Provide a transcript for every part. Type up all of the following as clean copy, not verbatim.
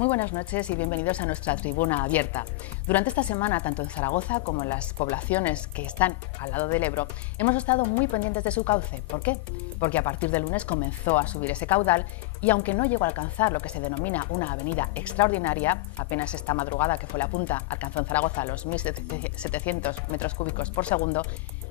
Muy buenas noches y bienvenidos a nuestra tribuna abierta. Durante esta semana, tanto en Zaragoza como en las poblaciones que están al lado del Ebro, hemos estado muy pendientes de su cauce. ¿Por qué? Porque a partir del lunes comenzó a subir ese caudal y aunque no llegó a alcanzar lo que se denomina una avenida extraordinaria, apenas esta madrugada que fue la punta alcanzó en Zaragoza los 1.700 metros cúbicos por segundo,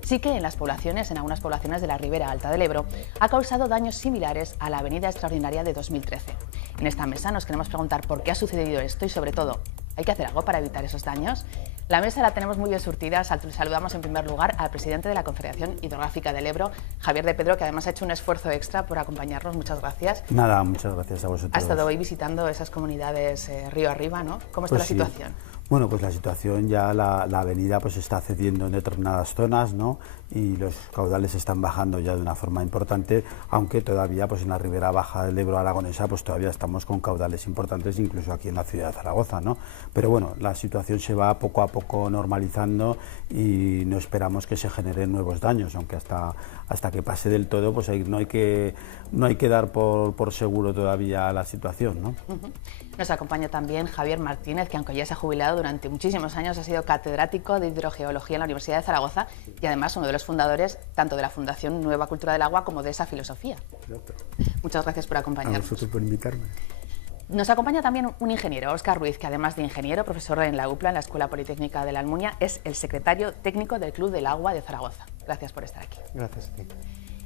sí que en algunas poblaciones de la ribera alta del Ebro, ha causado daños similares a la avenida extraordinaria de 2013. En esta mesa nos queremos preguntar por qué ha sucedido esto y, sobre todo, ¿hay que hacer algo para evitar esos daños? La mesa la tenemos muy bien surtida. Saludamos en primer lugar al presidente de la Confederación Hidrográfica del Ebro, Javier de Pedro, que además ha hecho un esfuerzo extra por acompañarnos. Muchas gracias. Nada, muchas gracias a vosotros. Ha estado hoy visitando esas comunidades río arriba, ¿no? ¿Cómo está la situación? Bueno, pues la situación ya, la avenida pues está cediendo en determinadas zonas, ¿no? Y los caudales están bajando ya de una forma importante, aunque todavía pues en la ribera baja del Ebro aragonesa pues todavía estamos con caudales importantes, incluso aquí en la ciudad de Zaragoza, ¿no? Pero bueno, la situación se va poco a poco normalizando y no esperamos que se generen nuevos daños, aunque hasta que pase del todo pues no hay que dar por seguro todavía la situación, ¿no? Nos acompaña también Javier Martínez, que aunque ya se ha jubilado durante muchísimos años, ha sido catedrático de hidrogeología en la Universidad de Zaragoza y además uno de los fundadores tanto de la Fundación Nueva Cultura del Agua como de esa filosofía. Exacto. Muchas gracias por acompañarnos. A vosotros por invitarme. Nos acompaña también un ingeniero, Óscar Ruiz, que además de ingeniero, profesor en la UPLA, en la Escuela Politécnica de la Almunia, es el secretario técnico del Club del Agua de Zaragoza. Gracias por estar aquí. Gracias a ti.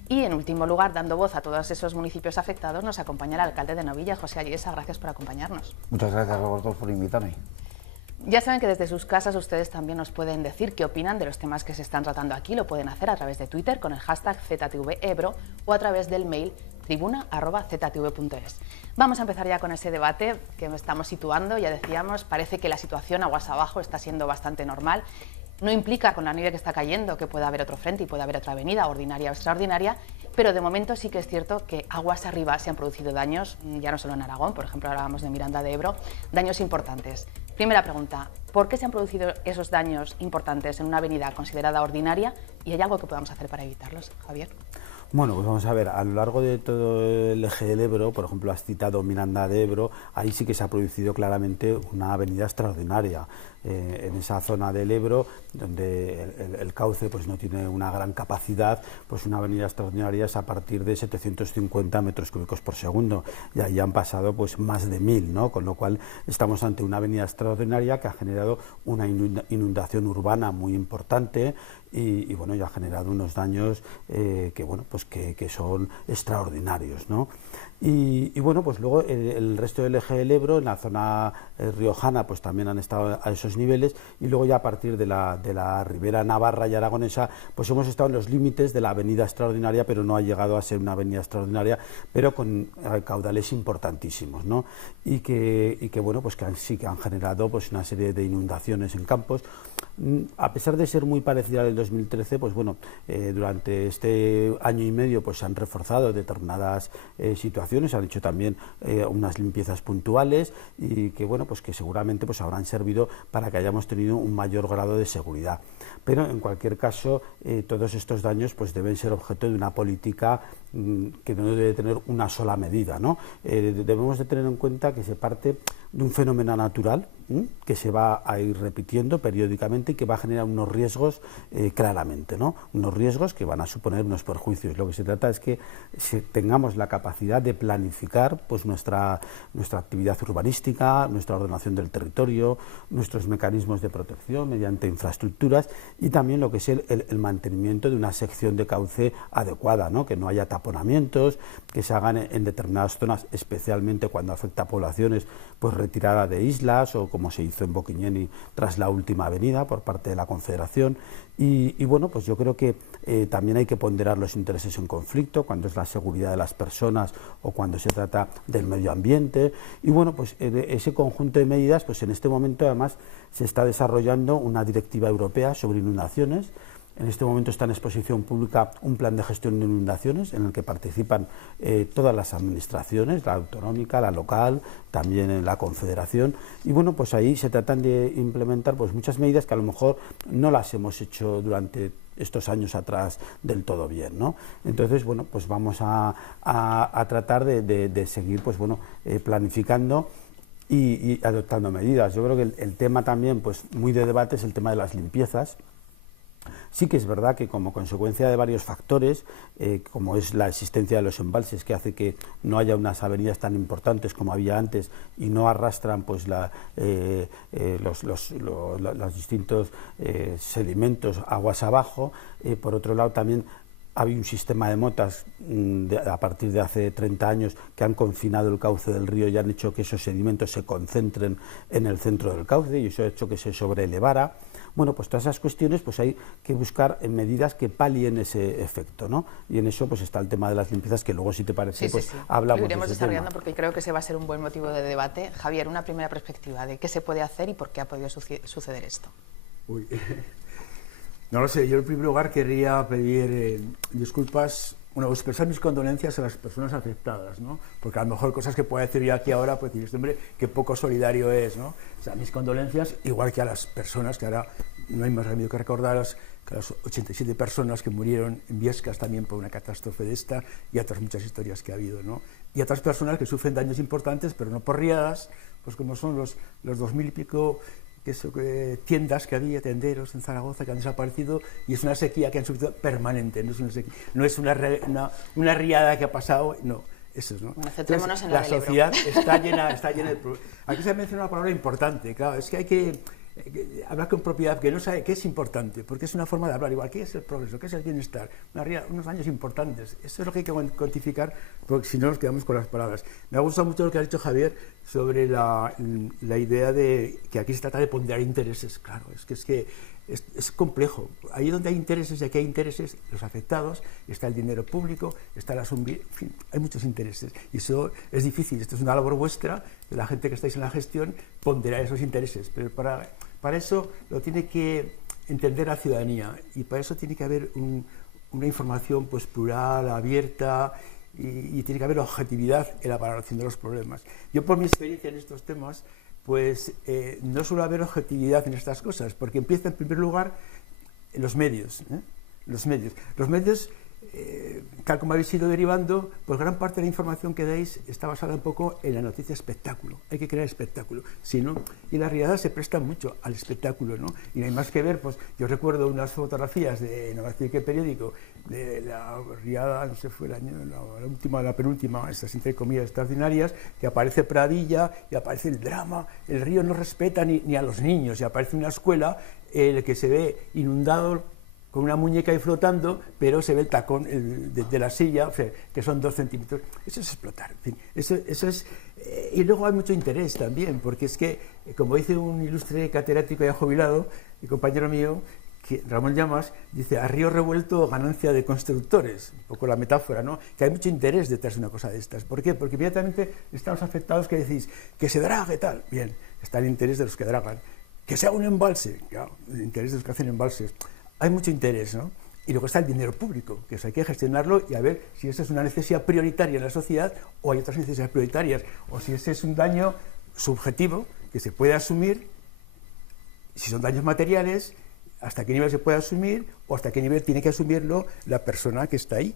Y en último lugar, dando voz a todos esos municipios afectados, nos acompaña el alcalde de Novilla, José Ayesa. Gracias por acompañarnos. Muchas gracias a vosotros por invitarme. Ya saben que desde sus casas ustedes también nos pueden decir qué opinan de los temas que se están tratando aquí. Lo pueden hacer a través de Twitter con el hashtag ZTVEbro o a través del mail tribuna@ztv.es. Vamos a empezar ya con ese debate que estamos situando. Ya decíamos, parece que la situación aguas abajo está siendo bastante normal. No implica con la nieve que está cayendo que pueda haber otro frente y pueda haber otra avenida ordinaria o extraordinaria, pero de momento sí que es cierto que aguas arriba se han producido daños, ya no solo en Aragón, por ejemplo hablábamos de Miranda de Ebro, daños importantes. Primera pregunta, ¿por qué se han producido esos daños importantes en una avenida considerada ordinaria y hay algo que podamos hacer para evitarlos, Javier? Bueno, pues vamos a ver, a lo largo de todo el eje del Ebro, por ejemplo, has citado Miranda de Ebro, ahí sí que se ha producido claramente una avenida extraordinaria. En esa zona del Ebro, donde el cauce pues no tiene una gran capacidad, pues una avenida extraordinaria es a partir de 750 metros cúbicos por segundo, y ahí han pasado pues más de 1000, ¿no? Con lo cual estamos ante una avenida extraordinaria que ha generado una inundación urbana muy importante y bueno, ya ha generado unos daños que son extraordinarios, ¿no? Y bueno, pues luego el resto del eje del Ebro, en la zona riojana, pues también han estado a esos niveles, y luego ya a partir de la ribera navarra y aragonesa, pues hemos estado en los límites de la avenida extraordinaria, pero no ha llegado a ser una avenida extraordinaria, pero con caudales importantísimos, ¿no? Y que bueno, pues que sí que han generado pues una serie de inundaciones en campos. A pesar de ser muy parecida al del 2013, pues bueno, durante este año y medio pues se han reforzado determinadas situaciones, se han hecho también unas limpiezas puntuales y que bueno, pues que seguramente pues habrán servido para que hayamos tenido un mayor grado de seguridad. Pero en cualquier caso, todos estos daños pues deben ser objeto de una política que no debe tener una sola medida, ¿no? Debemos de tener en cuenta que se parte de un fenómeno natural que se va a ir repitiendo periódicamente y que va a generar unos riesgos claramente, ¿no? Unos riesgos que van a suponer unos perjuicios. Lo que se trata es que tengamos la capacidad de planificar pues nuestra actividad urbanística, nuestra ordenación del territorio, nuestros mecanismos de protección mediante infraestructuras y también lo que es el mantenimiento de una sección de cauce adecuada, ¿no? Que no haya taponamientos, que se hagan en determinadas zonas, especialmente cuando afecta a poblaciones pues retirada de islas o como se hizo en Boquiñeni tras la última avenida por parte de la Confederación. Y bueno, pues yo creo que también hay que ponderar los intereses en conflicto cuando es la seguridad de las personas o cuando se trata del medio ambiente. Y bueno, pues ese conjunto de medidas, pues en este momento además se está desarrollando una directiva europea sobre inundaciones. En este momento está en exposición pública un plan de gestión de inundaciones en el que participan todas las administraciones, la autonómica, la local, también en la Confederación, y bueno, pues ahí se tratan de implementar pues muchas medidas que a lo mejor no las hemos hecho durante estos años atrás del todo bien, ¿no? Entonces, bueno, pues vamos a tratar de seguir pues bueno, planificando y adoptando medidas. Yo creo que el tema también, pues muy de debate, es el tema de las limpiezas. Sí que es verdad que como consecuencia de varios factores, como es la existencia de los embalses, que hace que no haya unas avenidas tan importantes como había antes y no arrastran pues los distintos sedimentos aguas abajo, por otro lado también había un sistema de motas a partir de hace 30 años que han confinado el cauce del río y han hecho que esos sedimentos se concentren en el centro del cauce, y eso ha hecho que se sobrelevara. Bueno, pues todas esas cuestiones pues hay que buscar medidas que palien ese efecto, ¿no? Y en eso pues está el tema de las limpiezas, que luego, si te parece, pues hablamos lo iremos de ese desarrollando tema. porque creo que ese va a ser un buen motivo de debate. Javier, una primera perspectiva de qué se puede hacer y por qué ha podido suceder esto. Uy. No lo sé, yo en primer lugar querría pedir disculpas, bueno, expresar mis condolencias a las personas afectadas, ¿no? Porque a lo mejor cosas que pueda decir yo aquí ahora, pues decir, este hombre, qué poco solidario es, ¿no? O sea, mis condolencias, igual que a las personas, que ahora no hay más remedio que recordarlas, que a las 87 personas que murieron en Biescas también por una catástrofe de esta, y otras muchas historias que ha habido, ¿no? Y otras personas que sufren daños importantes, pero no por riadas, pues como son los 2000 y pico tiendas que había, tenderos en Zaragoza, que han desaparecido, y es una sequía que han sufrido permanente, no es una riada que ha pasado, no, eso es, ¿no? Bueno, centrémonos en la sociedad está llena de problemas. Aquí se ha mencionado una palabra importante, claro, es que hay que hablar con propiedad, que no sabe qué es importante, porque es una forma de hablar, igual, ¿qué es el progreso? ¿Qué es el bienestar? Unos años importantes, eso es lo que hay que cuantificar, porque si no nos quedamos con las palabras. Me ha gustado mucho lo que ha dicho Javier sobre la idea de que aquí se trata de ponderar intereses, claro, es complejo. Ahí donde hay intereses, y aquí hay intereses, los afectados, está el dinero público, está en fin, hay muchos intereses. Y eso es difícil, esto es una labor vuestra, de la gente que estáis en la gestión, ponderar esos intereses. Pero para eso lo tiene que entender la ciudadanía, y para eso tiene que haber una información pues plural, abierta, y tiene que haber objetividad en la valoración de los problemas. Yo, por mi experiencia en estos temas, pues no suele haber objetividad en estas cosas, porque empieza en primer lugar en los medios. Los medios, tal como habéis ido derivando, pues gran parte de la información que dais está basada un poco en la noticia espectáculo. Hay que crear espectáculo, si no, y las riadas se prestan mucho al espectáculo, ¿no? Y no hay más que ver, pues yo recuerdo unas fotografías de, no voy a decir qué periódico, de la riada, no sé, fue el año, la penúltima, estas entre comillas extraordinarias, que aparece Pradilla y aparece el drama, el río no respeta ni a los niños, y aparece una escuela el que se ve inundado con una muñeca ahí flotando, pero se ve el tacón de la silla, o sea, que son 2 centímetros. Eso es explotar, en fin, eso es... y luego hay mucho interés también, porque es que, como dice un ilustre catedrático ya jubilado, y compañero mío, Ramón Llamas, dice, a río revuelto ganancia de constructores, un poco la metáfora, ¿no? Que hay mucho interés detrás de una cosa de estas. ¿Por qué? Porque inmediatamente estamos afectados, que decís, que se drague tal, bien, está el interés de los que dragan, que sea un embalse, claro, el interés de los que hacen embalses. Hay mucho interés, ¿no? Y luego está el dinero público, que eso hay que gestionarlo y a ver si esa es una necesidad prioritaria en la sociedad o hay otras necesidades prioritarias, o si ese es un daño subjetivo que se puede asumir, si son daños materiales, hasta qué nivel se puede asumir o hasta qué nivel tiene que asumirlo la persona que está ahí.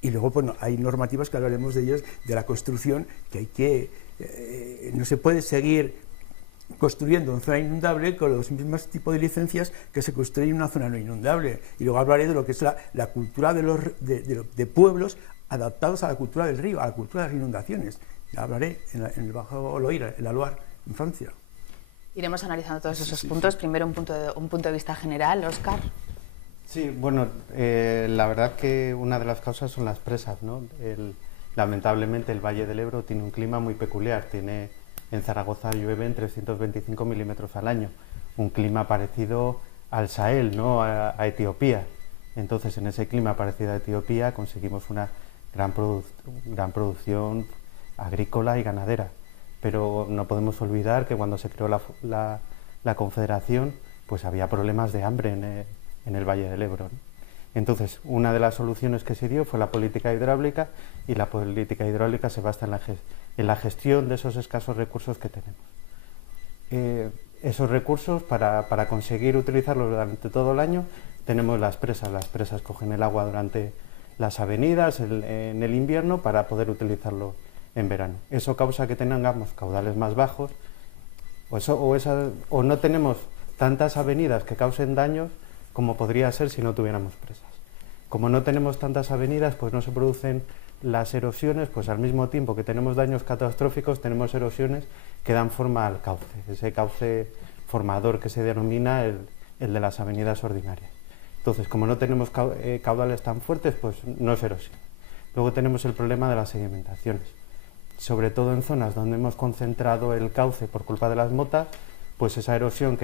Y luego, bueno, hay normativas que hablaremos de ellas, de la construcción, que hay que... no se puede seguir construyendo una zona inundable con los mismos tipos de licencias que se construyen en una zona no inundable. Y luego hablaré de lo que es la cultura de pueblos adaptados a la cultura del río, a la cultura de las inundaciones. Ya hablaré en el Bajo Loira, en la Loire, en Francia. Iremos analizando todos esos puntos. Primero un punto de vista general, Óscar. Sí, bueno, la verdad que una de las causas son las presas, ¿no? Lamentablemente el Valle del Ebro tiene un clima muy peculiar. En Zaragoza llueven 325 milímetros al año, un clima parecido al Sahel, ¿no? a Etiopía. Entonces, en ese clima parecido a Etiopía conseguimos una gran producción agrícola y ganadera. Pero no podemos olvidar que cuando se creó la Confederación, pues había problemas de hambre en el Valle del Ebro, ¿no? Entonces, una de las soluciones que se dio fue la política hidráulica, y la política hidráulica se basa en la gestión de esos escasos recursos que tenemos. Esos recursos, para conseguir utilizarlos durante todo el año, tenemos las presas. Las presas cogen el agua durante las avenidas en el invierno para poder utilizarlo en verano. Eso causa que tengamos caudales más bajos O no tenemos tantas avenidas que causen daños como podría ser si no tuviéramos presas. Como no tenemos tantas avenidas, pues no se producen las erosiones, pues al mismo tiempo que tenemos daños catastróficos, tenemos erosiones que dan forma al cauce, ese cauce formador que se denomina el de las avenidas ordinarias. Entonces, como no tenemos caudales tan fuertes, pues no es erosión. Luego tenemos el problema de las sedimentaciones. Sobre todo en zonas donde hemos concentrado el cauce por culpa de las motas, pues esa erosión,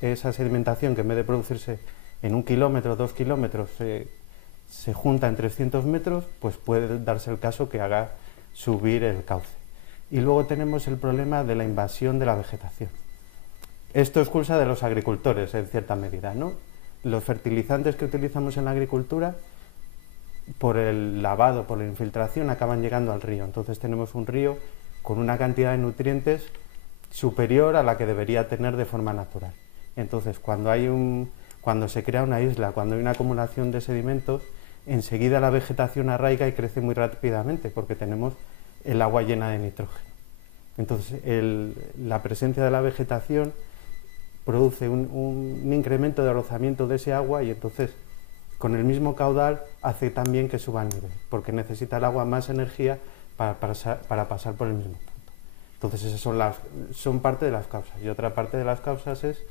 esa sedimentación, que en vez de producirse en 1 kilómetro, 2 kilómetros, se junta en 300 metros, pues puede darse el caso que haga subir el cauce. Y luego tenemos el problema de la invasión de la vegetación. Esto es culpa de los agricultores, en cierta medida, ¿no? Los fertilizantes que utilizamos en la agricultura, por el lavado, por la infiltración, acaban llegando al río. Entonces tenemos un río con una cantidad de nutrientes superior a la que debería tener de forma natural. Entonces, cuando se crea una isla, cuando hay una acumulación de sedimentos, enseguida la vegetación arraiga y crece muy rápidamente porque tenemos el agua llena de nitrógeno. Entonces, la presencia de la vegetación produce un incremento de rozamiento de ese agua y entonces, con el mismo caudal, hace también que suba el nivel, porque necesita el agua más energía para pasar por el mismo punto. Entonces, esas son parte de las causas. Y otra parte de las causas es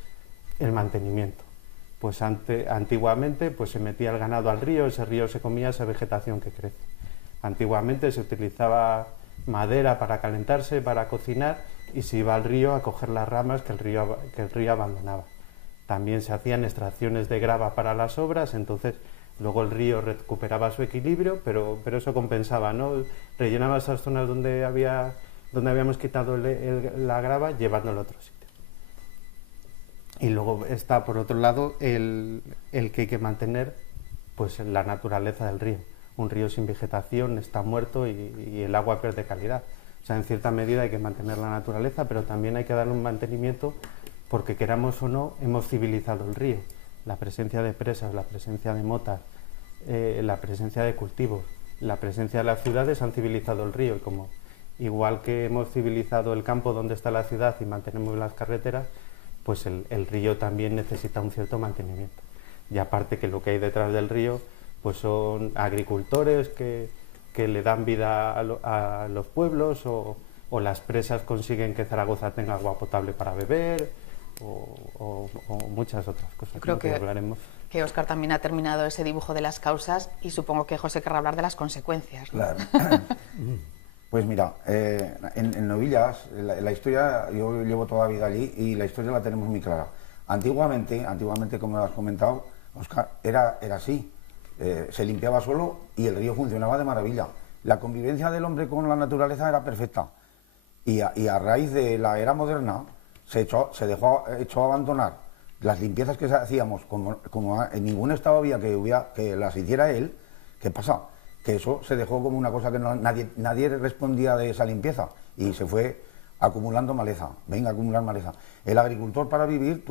el mantenimiento. Pues antiguamente pues se metía el ganado al río, ese río se comía esa vegetación que crece. Antiguamente se utilizaba madera para calentarse, para cocinar, y se iba al río a coger las ramas que el río abandonaba. También se hacían extracciones de grava para las obras, entonces luego el río recuperaba su equilibrio, pero eso compensaba, ¿no? Rellenaba esas zonas donde habíamos quitado la grava, llevándolo a otro sitio. Y luego está, por otro lado, el que hay que mantener, pues la naturaleza del río. Un río sin vegetación está muerto y el agua pierde calidad. O sea, en cierta medida hay que mantener la naturaleza, pero también hay que darle un mantenimiento porque, queramos o no, hemos civilizado el río. La presencia de presas, la presencia de motas, la presencia de cultivos, la presencia de las ciudades han civilizado el río. Y como igual que hemos civilizado el campo donde está la ciudad y mantenemos las carreteras, pues el río también necesita un cierto mantenimiento. Y aparte que lo que hay detrás del río pues son agricultores que le dan vida a los pueblos, o las presas consiguen que Zaragoza tenga agua potable para beber, o muchas otras cosas. Creo que Óscar también ha terminado ese dibujo de las causas y supongo que José querrá hablar de las consecuencias, ¿no? Claro. Pues mira, en Novillas, la historia, yo llevo toda la vida allí y la historia la tenemos muy clara. Antiguamente, como has comentado, Óscar, era así. Se limpiaba solo y el río funcionaba de maravilla. La convivencia del hombre con la naturaleza era perfecta. Y a raíz de la era moderna se echó a abandonar las limpiezas que hacíamos, como en ningún estado había que las hiciera él. ¿Qué pasa? Que eso se dejó como una cosa que nadie respondía de esa limpieza y se fue acumulando maleza. Venga, acumular maleza. El agricultor, para vivir,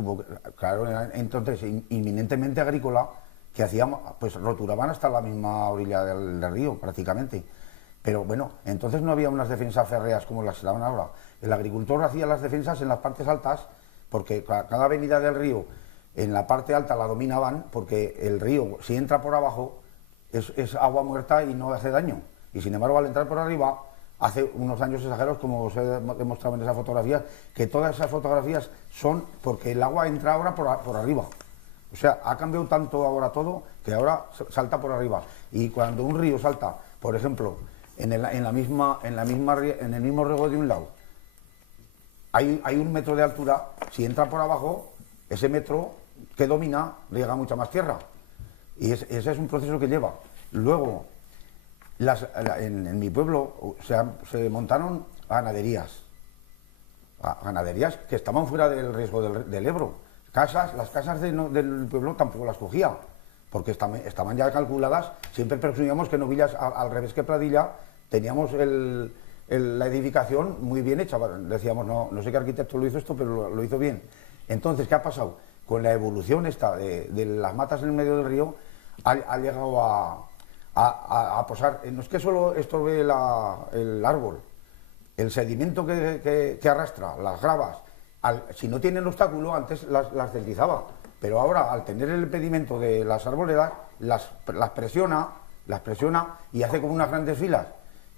claro, entonces inminentemente agrícola, que hacíamos, pues roturaban hasta la misma orilla del río, prácticamente. Pero bueno, entonces no había unas defensas férreas como las que daban ahora. El agricultor hacía las defensas en las partes altas, porque cada avenida del río, en la parte alta la dominaban, porque el río, si entra por abajo, es agua muerta y no hace daño. Y sin embargo, al entrar por arriba, hace unos años exageros, como os he demostrado en esas fotografías, que todas esas fotografías son porque el agua entra ahora por arriba. O sea, ha cambiado tanto ahora todo que ahora salta por arriba. Y cuando un río salta, por ejemplo, en el mismo riego de un lado, hay 1 metro de altura, si entra por abajo, ese metro que domina riega mucha más tierra. Y ese es un proceso que lleva. Luego, en mi pueblo se montaron ganaderías que estaban fuera del riesgo del Ebro. Las casas del pueblo tampoco las cogía, porque estaban ya calculadas. Siempre presumíamos que Novillas, al revés que Pradilla, teníamos la edificación muy bien hecha. Decíamos, no sé qué arquitecto lo hizo esto, pero lo hizo bien. Entonces, ¿qué ha pasado? Con la evolución esta de las matas en el medio del río, ha llegado a posar. No es que solo estorbe el árbol, el sedimento que arrastra, las gravas, si no tienen obstáculo, antes las deslizaba, pero ahora al tener el impedimento de las arboledas, las presiona y hace como unas grandes filas,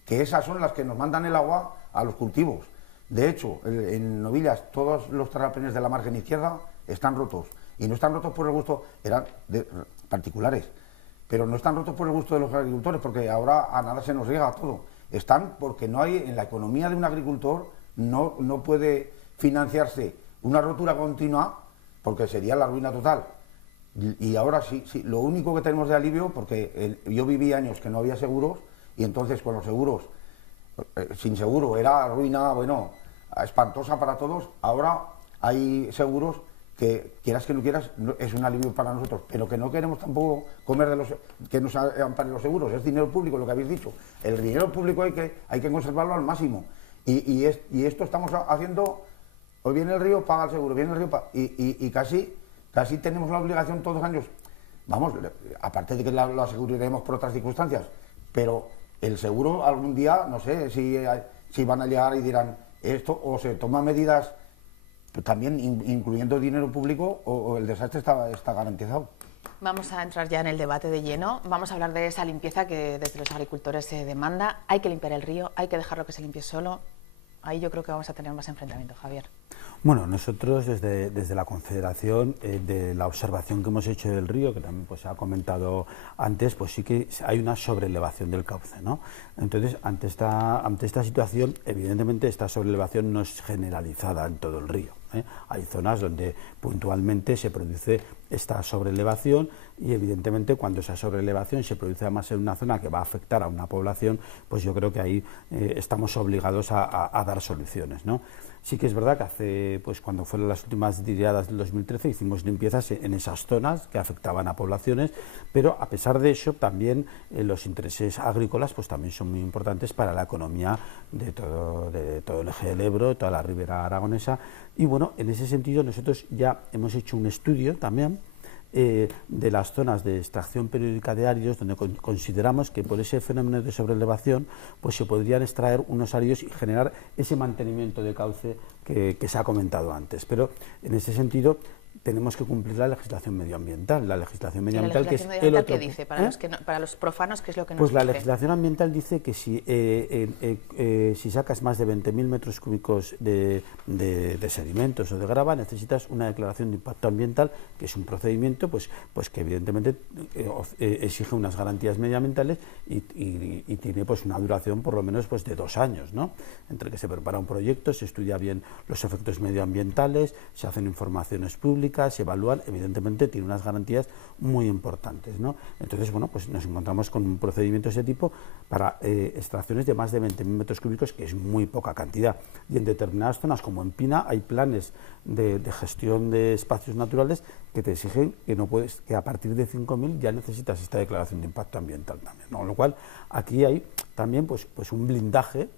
que esas son las que nos mandan el agua a los cultivos. De hecho, en Novillas todos los terraplenes de la margen izquierda están rotos, y no están rotos por el gusto, eran particulares, pero no están rotos por el gusto de los agricultores, porque ahora a nada se nos riega todo. Están porque no hay, en la economía de un agricultor no puede financiarse una rotura continua, porque sería la ruina total. Y ahora sí, lo único que tenemos de alivio, porque yo viví años que no había seguros, y entonces con los seguros, sin seguro era ruina, bueno, espantosa para todos. Ahora hay seguros que, quieras que no quieras, es un alivio para nosotros, pero que no queremos tampoco comer de los que nos amparen los seguros. Es dinero público, lo que habéis dicho. El dinero público hay que conservarlo al máximo. Y esto estamos haciendo. Hoy viene el río, paga el seguro, viene el río, y casi tenemos la obligación todos los años. Vamos, aparte de que lo aseguraremos por otras circunstancias, pero el seguro algún día, no sé si van a llegar y dirán esto, o se toman medidas también incluyendo dinero público, o el desastre está garantizado. Vamos a entrar ya en el debate de lleno. Vamos a hablar de esa limpieza que desde los agricultores se demanda. Hay que limpiar el río, hay que dejarlo que se limpie solo. Ahí yo creo que vamos a tener más enfrentamiento, Javier. Bueno, nosotros desde la Confederación, de la observación que hemos hecho del río, que también pues, se ha comentado antes, pues sí que hay una sobrelevación del cauce, ¿no? Entonces, ante esta situación, evidentemente esta sobrelevación no es generalizada en todo el río, ¿eh? Hay zonas donde puntualmente se produce esta sobrelevación, y evidentemente cuando esa sobrelevación se produce además en una zona que va a afectar a una población, pues yo creo que ahí estamos obligados a dar soluciones, ¿no? Sí que es verdad que hace, pues cuando fueron las últimas diariadas del 2013, hicimos limpiezas en esas zonas que afectaban a poblaciones, pero a pesar de eso también los intereses agrícolas pues también son muy importantes para la economía de todo el eje del Ebro, de toda la ribera aragonesa. Y bueno, en ese sentido nosotros ya hemos hecho un estudio también de las zonas de extracción periódica de áridos, donde consideramos que por ese fenómeno de sobrelevación pues se podrían extraer unos áridos y generar ese mantenimiento de cauce que se ha comentado antes. Pero en ese sentido tenemos que cumplir la legislación medioambiental. La legislación medioambial, ¿qué dice? Para los profanos, ¿qué es lo que nos dice? Pues la dice? legislación ambiental dice que si sacas más de 20.000 metros cúbicos de sedimentos o de grava, necesitas una declaración de impacto ambiental, que es un procedimiento pues que evidentemente exige unas garantías medioambientales y tiene pues una duración por lo menos pues de 2 años, ¿no? Entre que se prepara un proyecto, se estudia bien los efectos medioambientales, se hacen informaciones públicas, se evalúan, evidentemente tiene unas garantías muy importantes, ¿no? Entonces, bueno, pues nos encontramos con un procedimiento de ese tipo para extracciones de más de 20.000 metros cúbicos, que es muy poca cantidad. Y en determinadas zonas, como en Pina, hay planes de gestión de espacios naturales que te exigen que a partir de 5.000 ya necesitas esta declaración de impacto ambiental también, ¿no? Con lo cual, aquí hay también pues un blindaje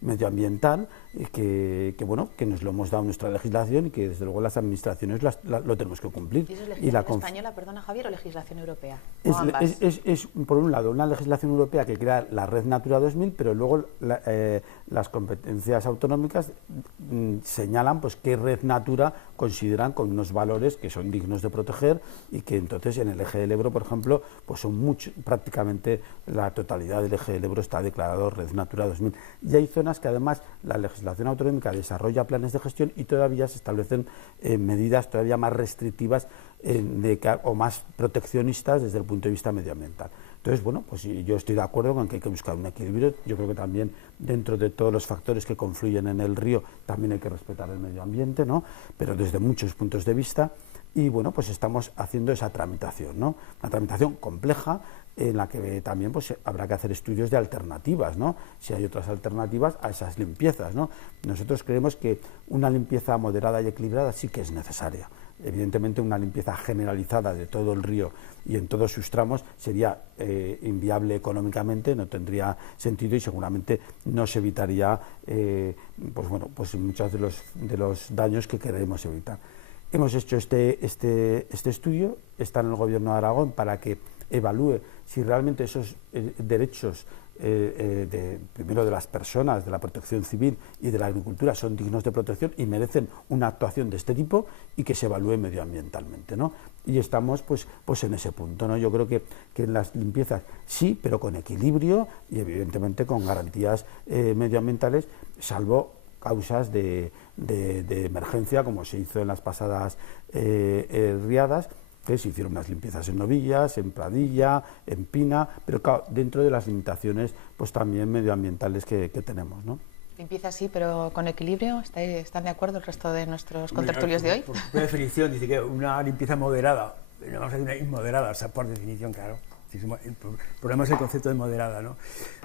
medioambiental que nos lo hemos dado en nuestra legislación y que desde luego las administraciones lo tenemos que cumplir. ¿Y eso es legislación española, perdona Javier, o legislación europea? Es por un lado una legislación europea que crea la Red Natura 2000, pero luego las competencias autonómicas señalan pues qué Red Natura consideran con unos valores que son dignos de proteger, y que entonces en el eje del Ebro, por ejemplo, pues son prácticamente la totalidad del eje del Ebro está declarado Red Natura 2000. Y hay zonas que además la legislación autonómica desarrolla planes de gestión y todavía se establecen medidas todavía más restrictivas o más proteccionistas desde el punto de vista medioambiental. Entonces, bueno, pues yo estoy de acuerdo con que hay que buscar un equilibrio. Yo creo que también dentro de todos los factores que confluyen en el río también hay que respetar el medio ambiente, ¿no? Pero desde muchos puntos de vista. Y bueno, pues estamos haciendo esa tramitación, ¿no? Una tramitación compleja en la que también pues habrá que hacer estudios de alternativas, ¿no? Si hay otras alternativas a esas limpiezas, ¿no? Nosotros creemos que una limpieza moderada y equilibrada sí que es necesaria. Evidentemente una limpieza generalizada de todo el río y en todos sus tramos sería inviable económicamente, no tendría sentido y seguramente no se evitaría pues muchos de los daños que queremos evitar. hemos hecho este estudio, está en el Gobierno de Aragón para que evalúe si realmente esos derechos primero de las personas, de la protección civil y de la agricultura son dignos de protección y merecen una actuación de este tipo y que se evalúe medioambientalmente, ¿no? Y estamos pues en ese punto, ¿no? Yo creo que en las limpiezas sí, pero con equilibrio y evidentemente con garantías medioambientales, salvo causas de emergencia, como se hizo en las pasadas riadas, que se hicieron unas limpiezas en Novillas, en Pradilla, en Pina, pero claro, dentro de las limitaciones pues también medioambientales que tenemos, ¿no? Limpieza sí, pero con equilibrio. ¿Están de acuerdo el resto de nuestros contertulios de hoy? Por definición, dice que una limpieza moderada, no vamos a decir una inmoderada, o sea, por definición, claro. El problema es el concepto de moderada, ¿no?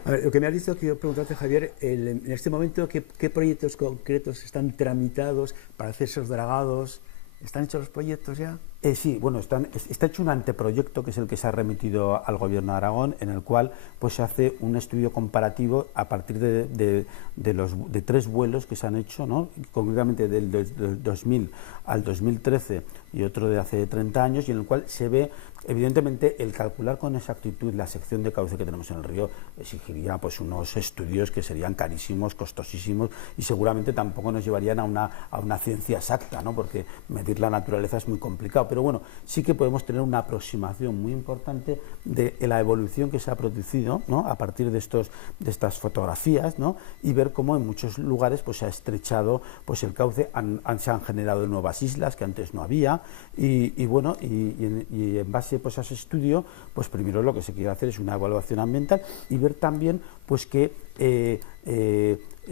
A ver, lo que me has dicho, quiero preguntarte, Javier, en este momento, ¿qué proyectos concretos están tramitados para hacer esos dragados? ¿Están hechos los proyectos ya? Sí, bueno, está hecho un anteproyecto que es el que se ha remitido al Gobierno de Aragón, en el cual pues se hace un estudio comparativo a partir de 3 vuelos que se han hecho, ¿no? Concretamente del 2000 al 2013 y otro de hace 30 años, y en el cual se ve, evidentemente, el calcular con exactitud la sección de cauce que tenemos en el río exigiría pues unos estudios que serían carísimos, costosísimos, y seguramente tampoco nos llevarían a una ciencia exacta, ¿no? Porque medir la naturaleza es muy complicado. Pero bueno, sí que podemos tener una aproximación muy importante de la evolución que se ha producido, ¿no? A partir de estas fotografías, ¿no? Y ver cómo en muchos lugares pues se ha estrechado pues el cauce, se han generado nuevas islas que antes no había, y bueno, y en base pues a ese estudio, pues primero lo que se quiere hacer es una evaluación ambiental y ver también pues que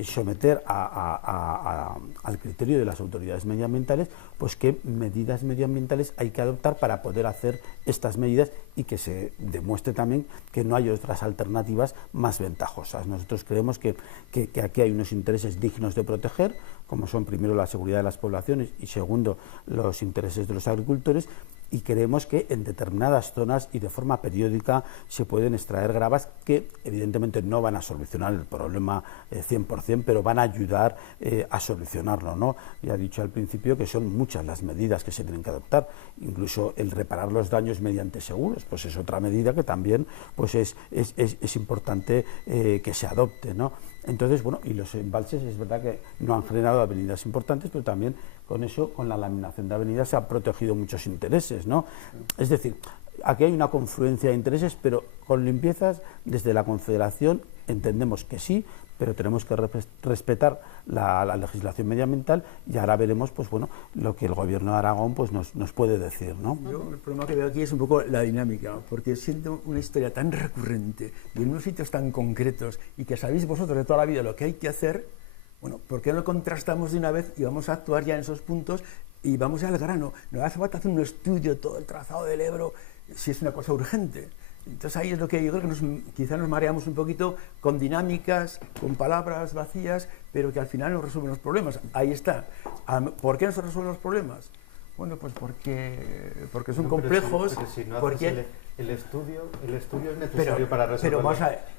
someter al criterio de las autoridades medioambientales pues qué medidas medioambientales hay que adoptar para poder hacer estas medidas y que se demuestre también que no hay otras alternativas más ventajosas. Nosotros creemos que aquí hay unos intereses dignos de proteger, como son primero la seguridad de las poblaciones y segundo los intereses de los agricultores, y creemos que en determinadas zonas y de forma periódica se pueden extraer gravas que evidentemente no van a solucionar el problema 100%, pero van a ayudar a solucionarlo, ¿no? Ya he dicho al principio que son muchas las medidas que se tienen que adoptar, incluso el reparar los daños mediante seguros, pues es otra medida que también pues es importante que se adopte, ¿no? Entonces, bueno, y los embalses es verdad que no han generado avenidas importantes, pero también con eso, con la laminación de avenidas se han protegido muchos intereses, ¿no? Es decir, aquí hay una confluencia de intereses, pero con limpiezas desde la Confederación entendemos que sí, pero tenemos que respetar la legislación medioambiental, y ahora veremos pues bueno lo que el Gobierno de Aragón pues nos puede decir, ¿no? Yo el problema que veo aquí es un poco la dinámica, porque siendo una historia tan recurrente y en unos sitios tan concretos y que sabéis vosotros de toda la vida lo que hay que hacer, bueno, ¿por qué no lo contrastamos de una vez y vamos a actuar ya en esos puntos y vamos al grano? No hace falta hacer un estudio todo el trazado del Ebro si es una cosa urgente. Entonces ahí es lo que yo creo que quizá nos mareamos un poquito con dinámicas, con palabras vacías, pero que al final nos resuelven los problemas. Ahí está. ¿Por qué no se resuelven los problemas? Bueno, pues porque son complejos. Pero si no porque haces el estudio es necesario para resolver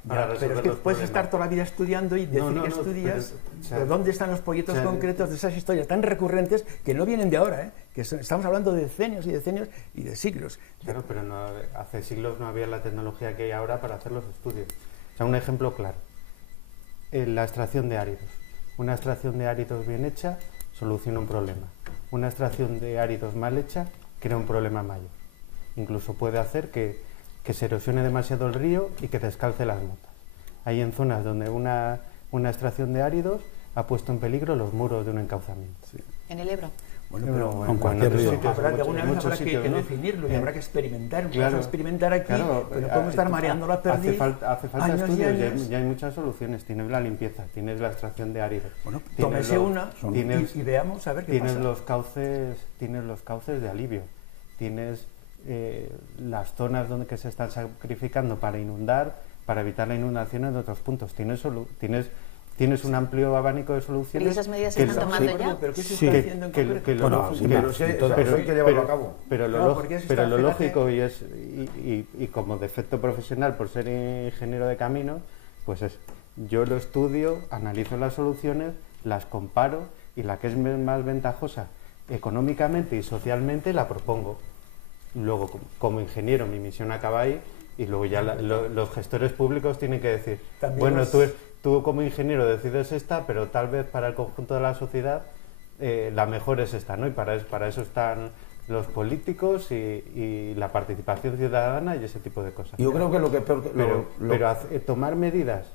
pero es que puedes estar toda la vida estudiando y decir que estudias, pero ¿dónde están los proyectos concretos de esas historias tan recurrentes que no vienen de ahora, que estamos hablando de decenios y decenios y de siglos? Claro, pero hace siglos no había la tecnología que hay ahora para hacer los estudios. O sea, un ejemplo claro, la extracción de áridos. Una extracción de áridos bien hecha soluciona un problema. Una extracción de áridos mal hecha crea un problema mayor. Incluso puede hacer que se erosione demasiado el río y que descalce las motas. Hay en zonas donde una extracción de áridos ha puesto en peligro los muros de un encauzamiento. Sí. ¿En el Ebro? Bueno, pero en cualquier río. Alguna vez habrá que definirlo y habrá que experimentar. Claro, experimentar aquí, pero no podemos estar mareando la perdiz. Hace falta estudios, ya hay muchas soluciones. Tienes la limpieza, tienes la extracción de áridos. Bueno, tómese una y veamos a ver qué pasa. Tienes los cauces de alivio, tienes las zonas que se están sacrificando para inundar, para evitar la inundación en otros puntos. Tienes un amplio abanico de soluciones. ¿Y esas medidas se están tomando ya? ¿Pero qué se está haciendo en concreto? Pero hay que llevarlo a cabo. Pero lo lógico y como defecto profesional por ser ingeniero de caminos, pues es, yo lo estudio, analizo las soluciones, las comparo y la que es más ventajosa económicamente y socialmente la propongo. Luego, como ingeniero, mi misión acaba ahí y luego ya los gestores públicos tienen que decir, También bueno, tú como ingeniero decides esta, pero tal vez para el conjunto de la sociedad la mejor es esta, ¿no? Y para eso están los políticos y la participación ciudadana y ese tipo de cosas. Yo creo que lo que peor... Pero tomar medidas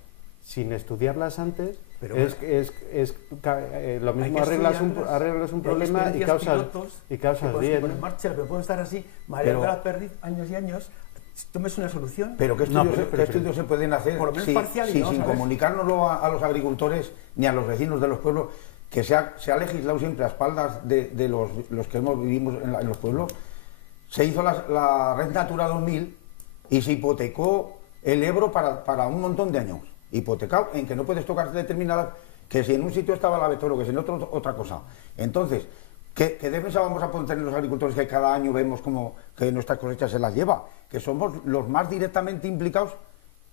sin estudiarlas antes Pero lo mismo, que arreglas estudiarlas, un y hay problema y experiencias causas que puedes bien. poner en marcha, pero puedo estar así, mareando la perdiz años y años, tomes una solución. Pero ¿qué estudios se pueden hacer por lo menos parciales, ¿no? sin ¿Sabes? comunicárnoslo a los agricultores ni a los vecinos de los pueblos? Que se ha legislado siempre a espaldas de los que vivimos en los pueblos. Se hizo la Red Natura 2000 y se hipotecó el Ebro para un montón de años. Hipotecado en que no puedes tocar determinadas, que si en un sitio estaba la betoro, que si en otro otra cosa. Entonces, ¿qué defensa vamos a poder tener los agricultores que cada año vemos como que nuestras cosechas se las lleva? Que somos los más directamente implicados,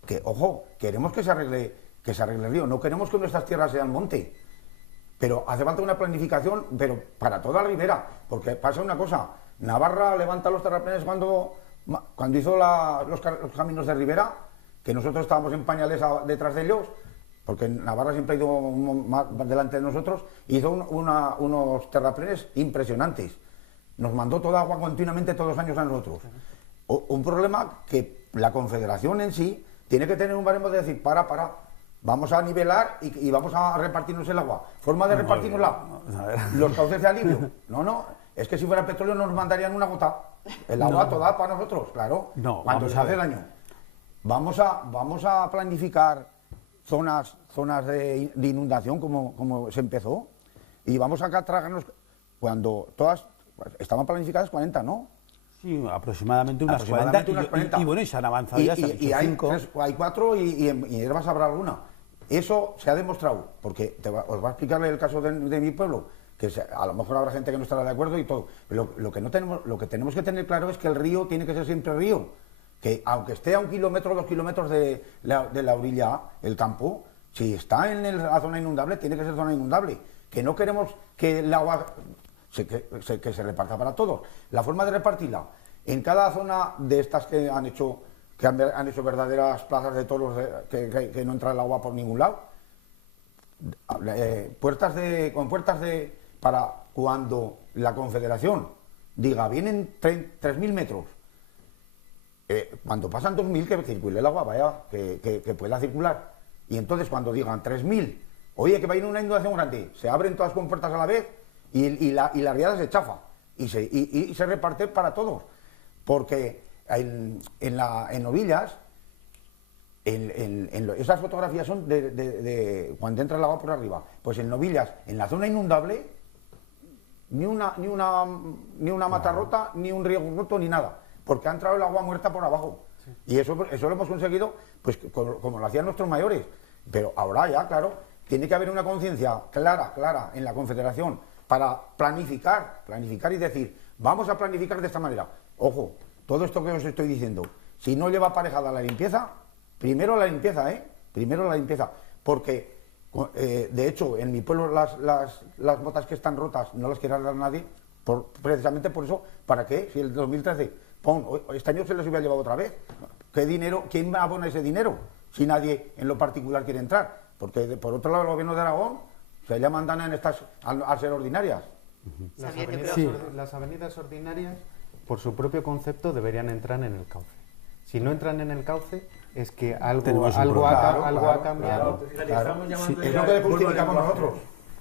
que, ojo, queremos que se arregle el río, no queremos que nuestras tierras sean monte. Pero hace falta una planificación, pero para toda la ribera, porque pasa una cosa, Navarra levanta los terraplenes cuando hizo los caminos de ribera, que nosotros estábamos en pañales detrás de ellos, porque Navarra siempre ha ido más delante de nosotros, hizo unos terraplenes impresionantes. Nos mandó toda agua continuamente todos los años a nosotros. Un problema que la Confederación en sí tiene que tener un baremo de decir, vamos a nivelar y vamos a repartirnos el agua. ¿Forma de repartirnosla? Los cauces de alivio. No, es que si fuera petróleo nos mandarían una gota. El agua toda para nosotros, claro, cuando se hace daño. Vamos a planificar zonas de inundación como se empezó y vamos a tragarnos cuando todas estaban planificadas 40, ¿no? Sí, aproximadamente unas 40. Y bueno, y se han avanzado ya hasta y hay 4 y en hierbas habrá alguna. Eso se ha demostrado, porque os va a explicar el caso de mi pueblo, que a lo mejor habrá gente que no estará de acuerdo y todo. Pero lo que tenemos que tener claro es que el río tiene que ser siempre río. Que aunque esté a 1 kilómetro o 2 kilómetros de la orilla, el campo, si está en la zona inundable, tiene que ser zona inundable. Que no queremos que el agua que se reparta para todos. La forma de repartirla, en cada zona de estas que han hecho verdaderas plazas de toros que no entra el agua por ningún lado, con puertas para cuando la Confederación diga vienen 3.000 metros, cuando pasan 2.000 que circule el agua, que pueda circular. Y entonces cuando digan 3.000, oye, que va a ir una inundación grande, se abren todas con puertas a la vez y la riada se chafa y se reparte para todos. Porque en Novillas, esas fotografías son de cuando entra el agua por arriba. Pues en Novillas, en la zona inundable, ni una mata rota, ni un riego roto, ni nada. Porque ha entrado el agua muerta por abajo. Sí. Y eso lo hemos conseguido pues como lo hacían nuestros mayores. Pero ahora ya, claro, tiene que haber una conciencia clara en la Confederación para planificar y decir, vamos a planificar de esta manera. Ojo, todo esto que os estoy diciendo, si no lleva aparejada la limpieza, primero la limpieza, porque de hecho en mi pueblo las botas que están rotas no las quiere dar nadie, precisamente por eso. ¿Para qué? Si el 2013, este año se les hubiera llevado otra vez. ¿Qué dinero? ¿Quién abona ese dinero? Si nadie en lo particular quiere entrar. Porque por otro lado el gobierno de Aragón se le mandan al ser ordinarias. Las avenidas ordinarias, por su propio concepto, deberían entrar en el cauce. Si no entran en el cauce, es que algo ha cambiado. Claro. Es lo que justificamos nosotros.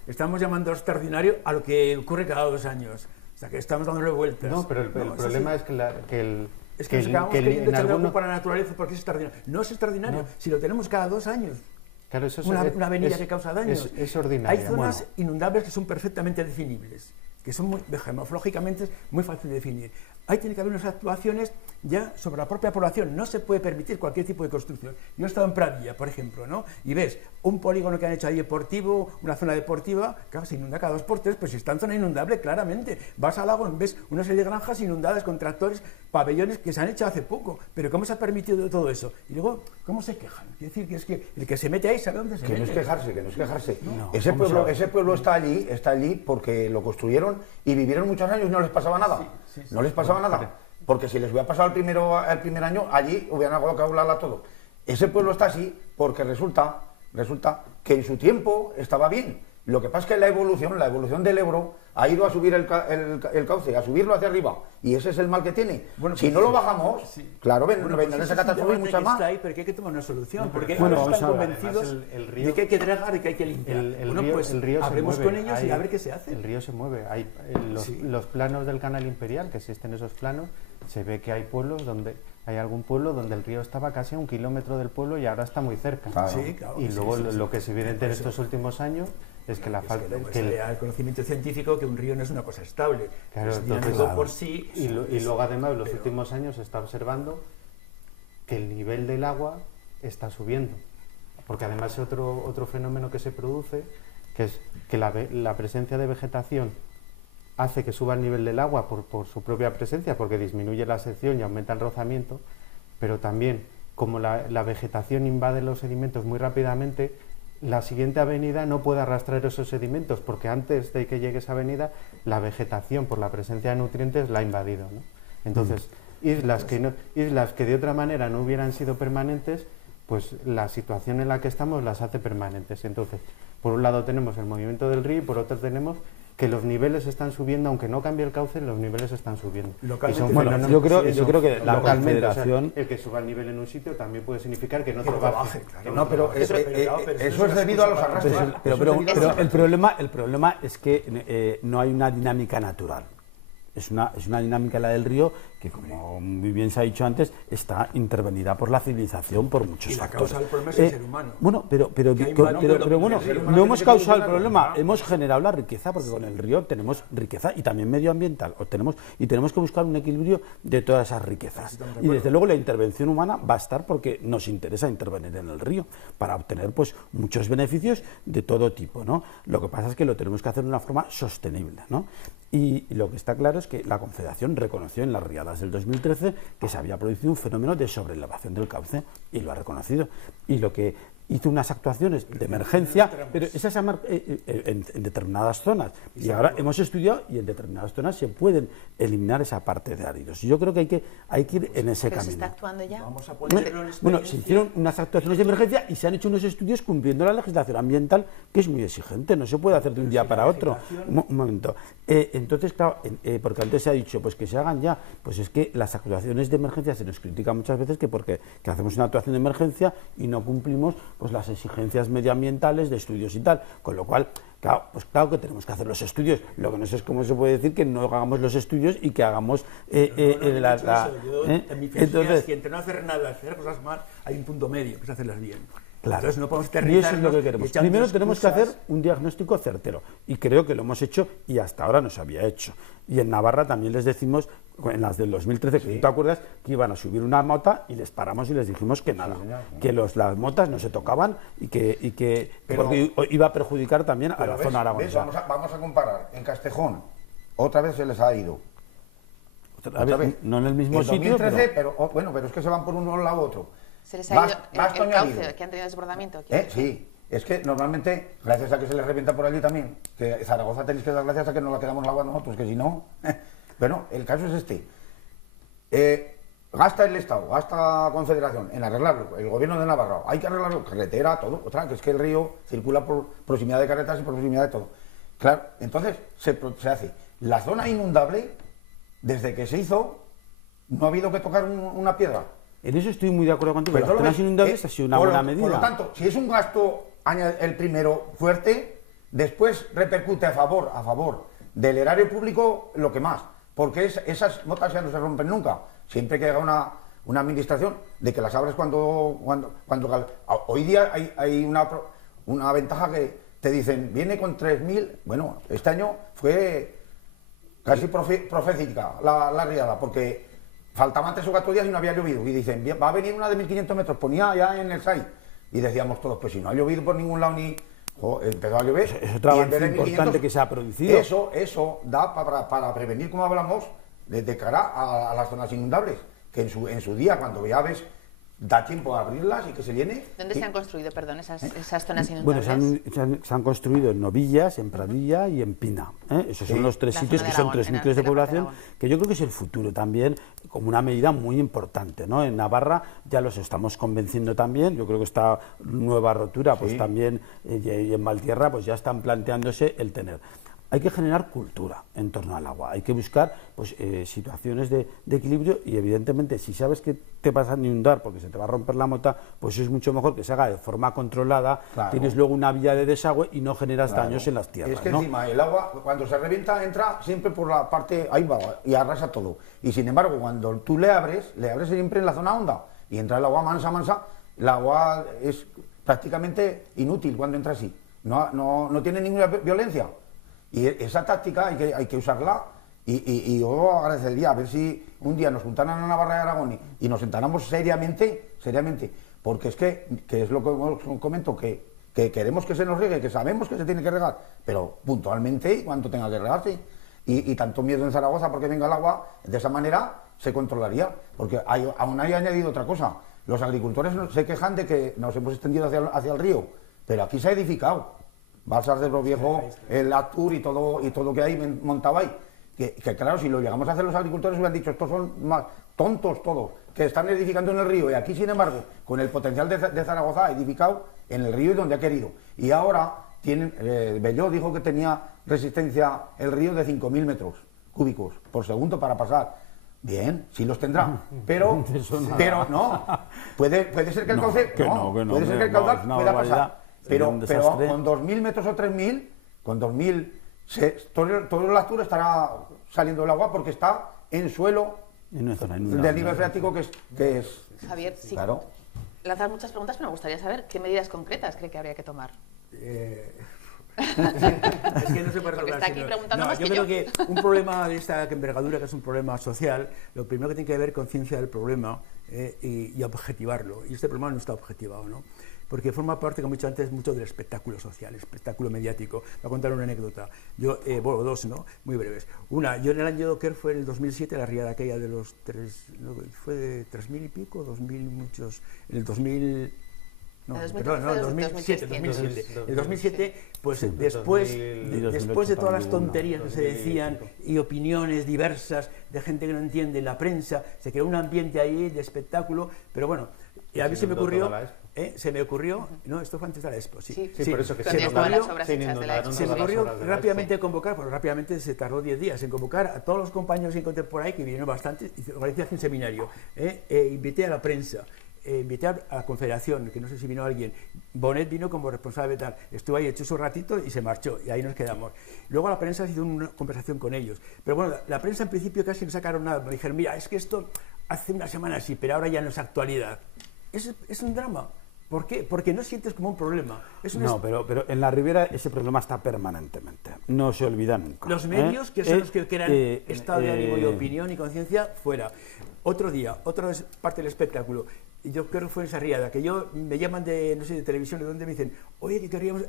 Estamos llamando extraordinario a lo que ocurre cada 2 años. O sea, que estamos dándole vueltas. No, pero el problema es que es que nos acabamos queriendo echar la culpa a la naturaleza porque es extraordinario. No es extraordinario, si lo tenemos cada 2 años. Claro, eso una avenida que causa daños. Es ordinario. Hay zonas inundables que son perfectamente definibles, que son geomorfológicamente muy fáciles de definir. Ahí tiene que haber unas actuaciones ya sobre la propia población. No se puede permitir cualquier tipo de construcción. Yo he estado en Pradilla, por ejemplo, ¿no? Y ves un polígono que han hecho ahí deportivo, una zona deportiva, claro, se inunda cada 2 por 3, pues si está en zona inundable, claramente. Vas al lago, ves una serie de granjas inundadas con tractores pabellones que se han hecho hace poco, pero ¿cómo se ha permitido todo eso? Y luego, ¿cómo se quejan? Es decir, que es que el que se mete ahí sabe dónde se mete. Que no es quejarse, que no es quejarse. No, ese pueblo está allí porque lo construyeron y vivieron muchos años y no les pasaba nada. No les pasaba nada. Porque si les hubiera pasado el primer año, allí hubieran agua que hablarla todo. Ese pueblo está así porque resulta que en su tiempo estaba bien. Lo que pasa es que la evolución del Ebro ha ido a subir el cauce, a subirlo hacia arriba. Y ese es el mal que tiene. Bueno, si no lo bajamos, claro, vendrán esa catástrofe y muchas más. Ahí, pero que hay que tomar una solución, porque bueno, están convencidos río, de que hay que dragar y que hay que limpiar. El río hablemos se mueve, con ellos y a ver qué se hace. El río se mueve. Hay los planos del Canal Imperial, que existen esos planos, se ve que hay pueblos donde... Hay algún pueblo donde el río estaba casi a 1 kilómetro del pueblo y ahora está muy cerca. Claro. Sí, claro, y luego lo que es evidente en estos últimos años es que la falta... el conocimiento científico que un río no es una cosa estable. Claro, es entonces, por sí. Y luego además en los últimos años se está observando que el nivel del agua está subiendo. Porque además otro fenómeno que se produce, que es que la presencia de vegetación hace que suba el nivel del agua por su propia presencia, porque disminuye la sección y aumenta el rozamiento, pero también, como la vegetación invade los sedimentos muy rápidamente, la siguiente avenida no puede arrastrar esos sedimentos, porque antes de que llegue esa avenida, la vegetación, por la presencia de nutrientes, la ha invadido, ¿no? Entonces, islas que de otra manera no hubieran sido permanentes, pues la situación en la que estamos las hace permanentes. Entonces, por un lado tenemos el movimiento del río y por otro tenemos que los niveles están subiendo, aunque no cambie el cauce, los niveles están subiendo. Bueno, yo creo que la Confederación... O sea, el que suba el nivel en un sitio también puede significar que no otro baje. Claro. No, pero eso es debido a los arrastres. Pero el problema es que no hay una dinámica natural. Es una dinámica, la del río, que como muy bien se ha dicho antes, está intervenida por la civilización, por muchos factores. La causa del problema es el ser humano. Bueno, pero bueno, no hemos causado el problema, hemos generado la riqueza, porque con el río tenemos riqueza y también medioambiental, y tenemos que buscar un equilibrio de todas esas riquezas. Y desde luego la intervención humana va a estar porque nos interesa intervenir en el río para obtener pues muchos beneficios de todo tipo, ¿no? Lo que pasa es que lo tenemos que hacer de una forma sostenible, ¿no? Y lo que está claro es que la Confederación reconoció en las riadas del 2013 que se había producido un fenómeno de sobreelevación del cauce y lo ha reconocido. Y lo que hizo unas actuaciones de emergencia, pero esas en determinadas zonas. Y ahora hemos estudiado y en determinadas zonas se pueden eliminar esa parte de áridos. Y yo creo que hay que ir en ese camino. ¿Se está actuando ya? Vamos a ponerlo en Bueno, se hicieron unas actuaciones de emergencia y se han hecho unos estudios cumpliendo la legislación ambiental, que es muy exigente, no se puede hacer de un día para otro. Un momento. Entonces, claro, porque antes se ha dicho pues que se hagan ya, pues es que las actuaciones de emergencia se nos critica muchas veces que hacemos una actuación de emergencia y no cumplimos pues las exigencias medioambientales de estudios y tal, con lo cual, claro que tenemos que hacer los estudios. Lo que no sé es cómo se puede decir que no hagamos los estudios y que hagamos entonces, que entre no hacer nada, hacer cosas mal, hay un punto medio, que es hacerlas bien. Claro. Entonces no podemos y eso es lo que queremos. Primero tenemos que hacer un diagnóstico certero y creo que lo hemos hecho y hasta ahora no se había hecho. Y en Navarra también les decimos, en las del 2013, que tú te acuerdas, que iban a subir una mota y les paramos y les dijimos que nada, que las motas no se tocaban y que porque iba a perjudicar también a la zona aragonesa. Vamos a comparar. En Castejón, otra vez se les ha ido. Otra vez, no en el mismo sitio, 2013, pero es que se van por uno lado u otro. ¿Se les ha ido el cauce que han tenido desbordamiento? Sí, es que normalmente, gracias a que se les revienta por allí también, que Zaragoza tenéis que dar gracias a que nos la quedamos el agua nosotros, que si no... Bueno, el caso es este. Gasta el Estado, gasta Confederación en arreglarlo, el gobierno de Navarra, hay que arreglarlo, carretera, todo, otra, que es que el río circula por proximidad de carreteras y por proximidad de todo. Claro, entonces se hace. La zona inundable, desde que se hizo, no ha habido que tocar una piedra. En eso estoy muy de acuerdo contigo. Las zonas inundables ha sido una buena medida. Por lo tanto, si es un gasto el primero fuerte, después repercute a favor del erario público lo que más, porque esas motas ya no se rompen nunca. Siempre que haga una administración de que las abres cuando hoy día hay una ventaja que te dicen, viene con 3.000, bueno, este año fue casi profética la riada, porque faltaban 3 o 4 días y no había llovido. Y dicen, va a venir una de 1.500 metros, ponía ya en el SAI. Y decíamos todos, pues si no ha llovido por ningún lado ni... empezó a llover. Es otro avance importante que se ha producido. Eso da para prevenir, como hablamos, de cara a las zonas inundables, que en su día, cuando ya ves, da tiempo a abrirlas y que se llene. ¿Dónde se han construido, perdón, esas zonas Bueno, inundables? se han construido en Novillas, en Pradilla y en Pina. Esos son los 3 La sitios zona que de son Aragón, 3 núcleos de en la parte de población, que yo creo que es el futuro también, como una medida muy importante, ¿no? En Navarra ya los estamos convenciendo también, yo creo que esta nueva rotura, pues también, y en Valtierra, pues ya están planteándose el tener. Hay que generar cultura en torno al agua, hay que buscar pues, situaciones de equilibrio y evidentemente si sabes que te vas a inundar porque se te va a romper la mota, pues es mucho mejor que se haga de forma controlada, tienes luego una vía de desagüe y no generas daños en las tierras. Es que ¿no? encima el agua cuando se revienta entra siempre por la parte, ahí va, y arrasa todo. Y sin embargo cuando tú le abres siempre en la zona honda y entra el agua mansa, el agua es prácticamente inútil cuando entra así, no tiene ninguna violencia. Y esa táctica hay que usarla y yo agradecería a ver si un día nos juntaran a Navarra y Aragón y nos sentáramos seriamente, porque es que es lo que os comento, que queremos que se nos riegue, que sabemos que se tiene que regar, pero puntualmente y cuando tenga que regarse. Y tanto miedo en Zaragoza porque venga el agua, de esa manera se controlaría, porque aún hay añadido otra cosa. Los agricultores se quejan de que nos hemos extendido hacia el río, pero aquí se ha edificado. Balsas de Viejo, el Actur y todo que hay montado ahí. Que claro, si lo llegamos a hacer los agricultores hubieran dicho, estos son más tontos todos, que están edificando en el río. Y aquí, sin embargo, con el potencial de Zaragoza, ha edificado en el río y donde ha querido. Y ahora tienen, Belló dijo que tenía resistencia el río de 5.000 metros cúbicos por segundo para pasar. Bien, sí los tendrá, pero no. Puede ser que el caudal puede ser que el caudal pueda pasar. Pero con 2.000 metros o 3.000, con 2.000, todo el Actur estará saliendo el agua porque está en suelo del nivel freático que es. Javier, sí. Claro. Lanzas muchas preguntas, pero me gustaría saber qué medidas concretas cree que habría que tomar. Es que no se puede Porque está aquí preguntando más yo creo que un problema de esta envergadura, que es un problema social, lo primero que tiene que ver es conciencia del problema y objetivarlo. Y este problema no está objetivado, ¿no? Porque forma parte, como he dicho antes, mucho del espectáculo social, espectáculo mediático. Voy a contar una anécdota. Yo, bueno, dos, ¿no? Muy breves. Una, yo en el año que fue en el 2007, la riada aquella de los fue de 3.000 y pico, 2.000 muchos, en el 2000... No, perdón, no, 2007. El 2007, pues después de todas las tonterías que se decían y opiniones diversas de gente que no entiende, la prensa, se creó un ambiente ahí de espectáculo, pero bueno, y a mí se me ocurrió, no, esto fue antes de la Expo, sí, por eso que se me ocurrió rápidamente convocar, porque rápidamente se tardó 10 días en convocar a todos los compañeros que encontré por ahí, que vinieron bastantes, y organizé un seminario, invité a la prensa, invité a la Confederación, que no sé si vino alguien, Bonet vino como responsable tal, estuvo ahí, echó su ratito y se marchó, y ahí nos quedamos. Luego la prensa hizo una conversación con ellos, pero bueno, la prensa en principio casi no sacaron nada, me dijeron, mira, es que esto hace una semana sí, pero ahora ya no es actualidad. Es un drama. ¿Por qué? Porque no sientes como un problema. No, pero en la Ribera ese problema está permanentemente. No se olvida nunca. Los medios, que son los que crean estado de ánimo y opinión y conciencia, fuera. Otro día, otra vez parte del espectáculo. Y yo creo que fue en Sarriada, que me llaman de, no sé, de televisión, de donde me dicen, oye, que queríamos